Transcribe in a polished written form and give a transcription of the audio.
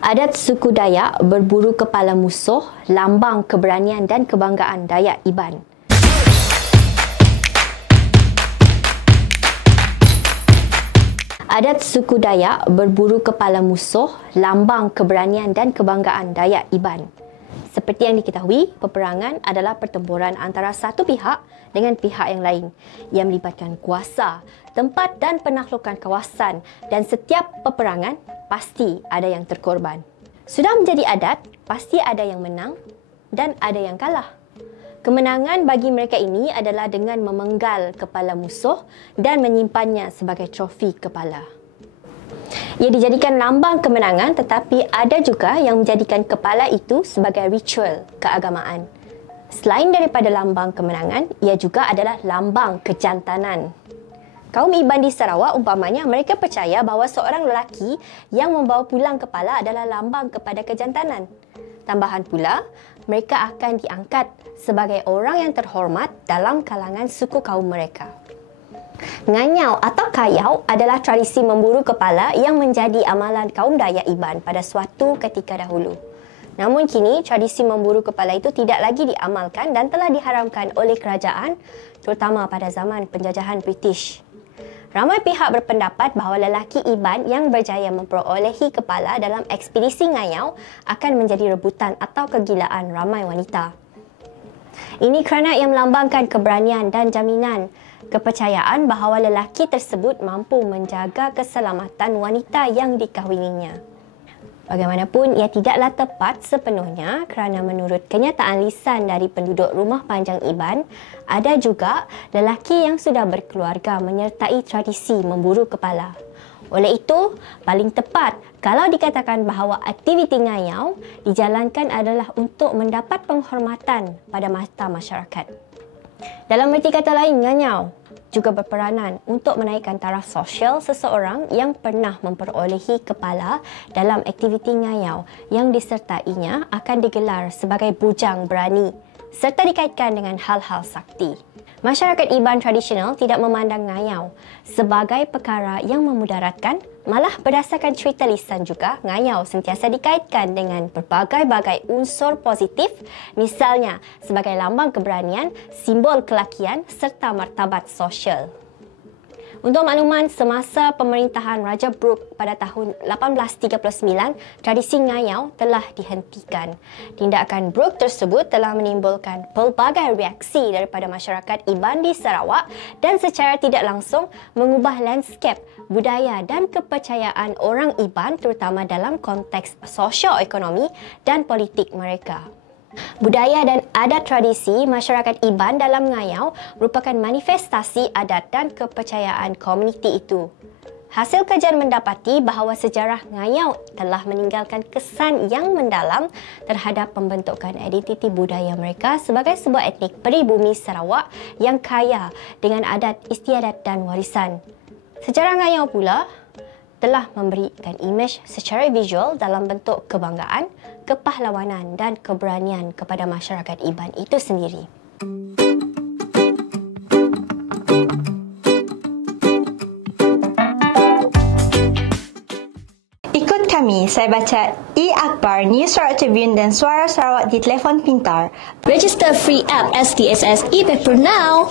Adat suku Dayak berburu kepala musuh, lambang keberanian dan kebanggaan Dayak Iban. Adat suku Dayak berburu kepala musuh, lambang keberanian dan kebanggaan Dayak Iban. Seperti yang diketahui, peperangan adalah pertempuran antara satu pihak dengan pihak yang lain yang melibatkan kuasa, tempat dan penaklukan kawasan, dan setiap peperangan pasti ada yang terkorban. Sudah menjadi adat, pasti ada yang menang dan ada yang kalah. Kemenangan bagi mereka ini adalah dengan memenggal kepala musuh dan menyimpannya sebagai trofi kepala. Ia dijadikan lambang kemenangan, tetapi ada juga yang menjadikan kepala itu sebagai ritual keagamaan. Selain daripada lambang kemenangan, ia juga adalah lambang kejantanan. Kaum Iban di Sarawak umpamanya mereka percaya bahawa seorang lelaki yang membawa pulang kepala adalah lambang kepada kejantanan. Tambahan pula, mereka akan diangkat sebagai orang yang terhormat dalam kalangan suku kaum mereka. Nganyau atau kayau adalah tradisi memburu kepala yang menjadi amalan kaum Dayak Iban pada suatu ketika dahulu. Namun kini, tradisi memburu kepala itu tidak lagi diamalkan dan telah diharamkan oleh kerajaan, terutama pada zaman penjajahan British. Ramai pihak berpendapat bahawa lelaki Iban yang berjaya memperolehi kepala dalam ekspedisi ngayau akan menjadi rebutan atau kegilaan ramai wanita. Ini kerana ia melambangkan keberanian dan jaminan kepercayaan bahawa lelaki tersebut mampu menjaga keselamatan wanita yang dikahwininya. Bagaimanapun, ia tidaklah tepat sepenuhnya kerana menurut kenyataan lisan dari penduduk Rumah Panjang Iban, ada juga lelaki yang sudah berkeluarga menyertai tradisi memburu kepala. Oleh itu, paling tepat kalau dikatakan bahawa aktiviti ngayau dijalankan adalah untuk mendapat penghormatan pada mata masyarakat. Dalam erti kata lain, ngayau juga berperanan untuk menaikkan taraf sosial seseorang yang pernah memperolehi kepala dalam aktiviti ngayau yang disertainya akan digelar sebagai bujang berani serta dikaitkan dengan hal-hal sakti. Masyarakat Iban tradisional tidak memandang ngayau sebagai perkara yang memudaratkan, malah berdasarkan cerita lisan juga, ngayau sentiasa dikaitkan dengan berbagai-bagai unsur positif, misalnya sebagai lambang keberanian, simbol kelakian serta martabat sosial. Untuk makluman, semasa pemerintahan Raja Brooke pada tahun 1839, tradisi ngayau telah dihentikan. Tindakan Brooke tersebut telah menimbulkan pelbagai reaksi daripada masyarakat Iban di Sarawak dan secara tidak langsung mengubah lanskap, budaya dan kepercayaan orang Iban terutama dalam konteks sosio-ekonomi dan politik mereka. Budaya dan adat tradisi masyarakat Iban dalam ngayau merupakan manifestasi adat dan kepercayaan komuniti itu. Hasil kajian mendapati bahawa sejarah ngayau telah meninggalkan kesan yang mendalam terhadap pembentukan identiti budaya mereka sebagai sebuah etnik peribumi Sarawak yang kaya dengan adat istiadat dan warisan. Sejarah ngayau pula telah memberikan imej secara visual dalam bentuk kebanggaan, kepahlawanan dan keberanian kepada masyarakat Iban itu sendiri. Ikut kami, saya baca e-Akhbar, News Sarawak Tribune dan Suara Sarawak di telefon pintar. Register free app STSS e-paper now.